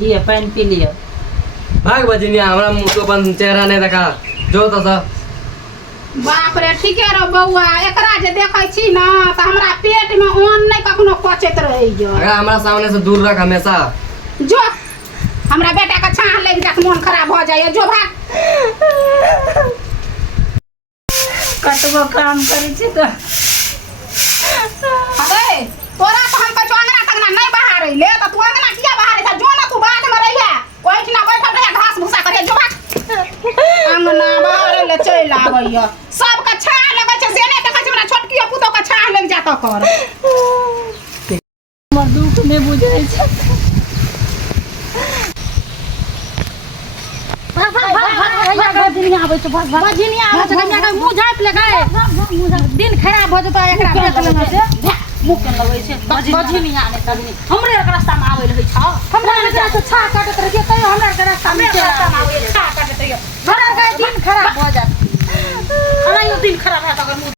लिए पानी पी लियो। भाग बजनिया हमरा मुंह तो अपन चेहरा नहीं देखा जो तो सा बाप रे ठीके रो बउआ एकरा जे देखै छी ना त हमरा पेट में अन्न नहीं कखनो पचैत रहै जो। अगर हमरा सामने से दूर रख हमेशा। जो हमरा बेटा का छाह लग जात मन खराब हो जाए जो भाग। कतबो काम करै छी तो अरे तोरा तो हम कछु अंगना तंगना नहीं बहारै ले त तू अंगना किया बहारै था जो ना तू बाद में रहिया ओइठना बैठल रहिया घास भूसा करे जो भाग। अंगना बहारै ले चल आबैया सब का छाह लगै छै से नहीं देखै छै हमरा छोटकी पुतो का छाह लग जात कर। हमर दुख नहीं बुझै छै। बजनिया आबै छै बजनिया आबै छै कन्या के मुंह झाँप ले गए दिन खराब हो जतो एकरा पेट लगा से मुंह के लगै छै बजनिया ने कभी हमरे एक रास्ता में आबै रहै छ हमरा एकरा से छा काटत